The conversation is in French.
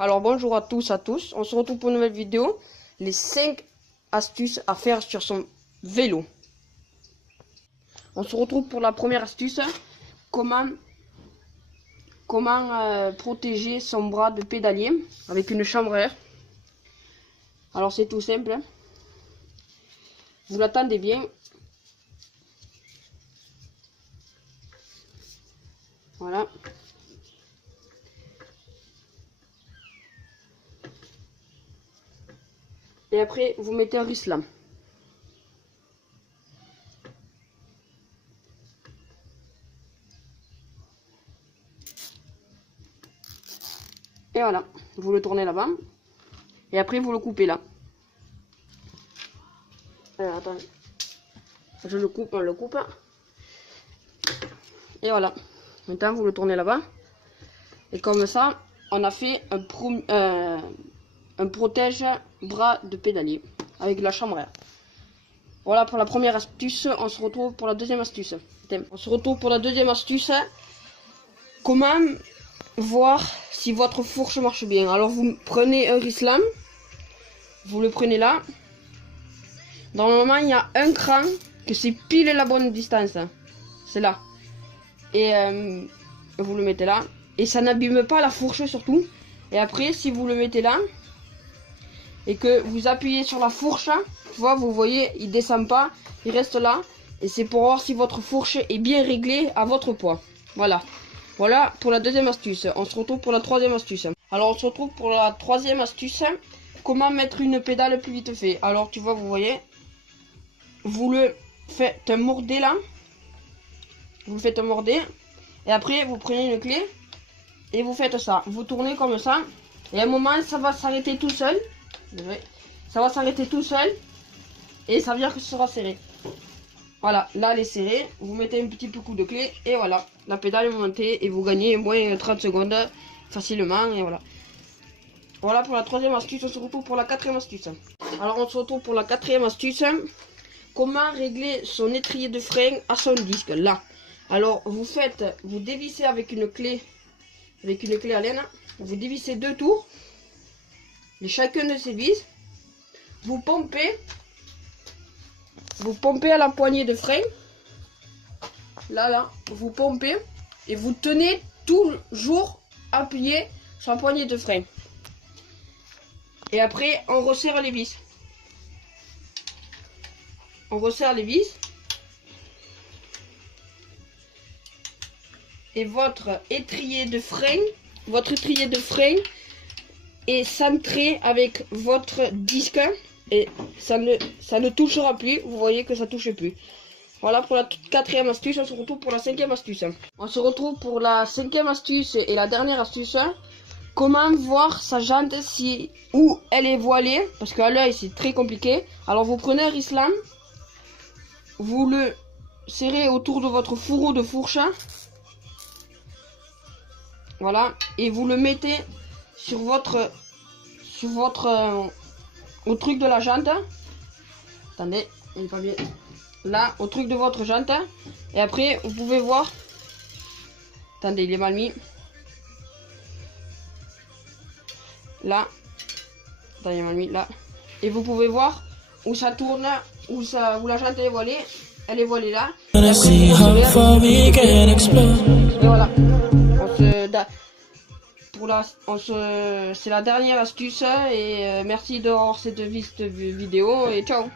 Alors bonjour à tous, on se retrouve pour une nouvelle vidéo, les 5 astuces à faire sur son vélo. On se retrouve pour la première astuce, comment protéger son bras de pédalier avec une chambre à air. Alors c'est tout simple, vous l'attendez bien. Voilà. Et après, vous mettez un Rislam. Et voilà, vous le tournez là-bas. Et après, vous le coupez là. Alors, attendez. Je le coupe, on le coupe. Et voilà. Maintenant, vous le tournez là-bas. Et comme ça, on a fait un protège bras de pédalier avec la chambre à air. Voilà pour la première astuce. On se retrouve pour la deuxième astuce. On se retrouve pour la deuxième astuce. Comment voir si votre fourche marche bien? Alors vous prenez un Rislam, vous le prenez là. Normalement il y a un cran que c'est pile la bonne distance. C'est là. Et vous le mettez là. Et ça n'abîme pas la fourche surtout. Et après si vous le mettez là et que vous appuyez sur la fourche, vous voyez il descend pas, il reste là. Et c'est pour voir si votre fourche est bien réglée à votre poids. Voilà. Voilà pour la deuxième astuce. On se retrouve pour la troisième astuce. Alors on se retrouve pour la troisième astuce. Comment mettre une pédale plus vite fait. Alors tu vois, vous voyez, vous le faites morder là. Vous le faites morder. Et après vous prenez une clé. Et vous faites ça. Vous tournez comme ça. Et à un moment ça va s'arrêter tout seul. Ça va s'arrêter tout seul. Et ça veut dire que ce sera serré. Voilà, là elle est serrée, vous mettez un petit coup de clé et voilà, la pédale est montée et vous gagnez moins 30 secondes facilement et voilà. Voilà pour la troisième astuce, on se retrouve pour la quatrième astuce. Alors on se retrouve pour la quatrième astuce, comment régler son étrier de frein à son disque, là. Alors vous dévissez avec une clé à laine, vous dévissez 2 tours, et chacun de ces vis, vous pompez à la poignée de frein. Là, vous pompez et vous tenez toujours appuyé sur la poignée de frein. Et après, on resserre les vis. On resserre les vis. Et votre étrier de frein est centré avec votre disque. Et ça ne touchera plus. Vous voyez que ça touche plus. Voilà pour la quatrième astuce. On se retrouve pour la cinquième astuce. On se retrouve pour la cinquième astuce et la dernière astuce. Comment voir sa jante où elle est voilée. Parce qu'à l'œil c'est très compliqué. Alors vous prenez un Rislam. Vous le serrez autour de votre fourreau de fourche. Voilà. Et vous le mettez sur votre au truc de la jante. Attendez, il est pas bien. Là, au truc de votre jante. Et après, vous pouvez voir. Attendez, il est mal mis. Là. Attendez, il est mal mis, là. Et vous pouvez voir où ça tourne, où la jante est voilée. Elle est voilée là. Et voilà. C'est la dernière astuce et merci de voir cette vidéo et ciao.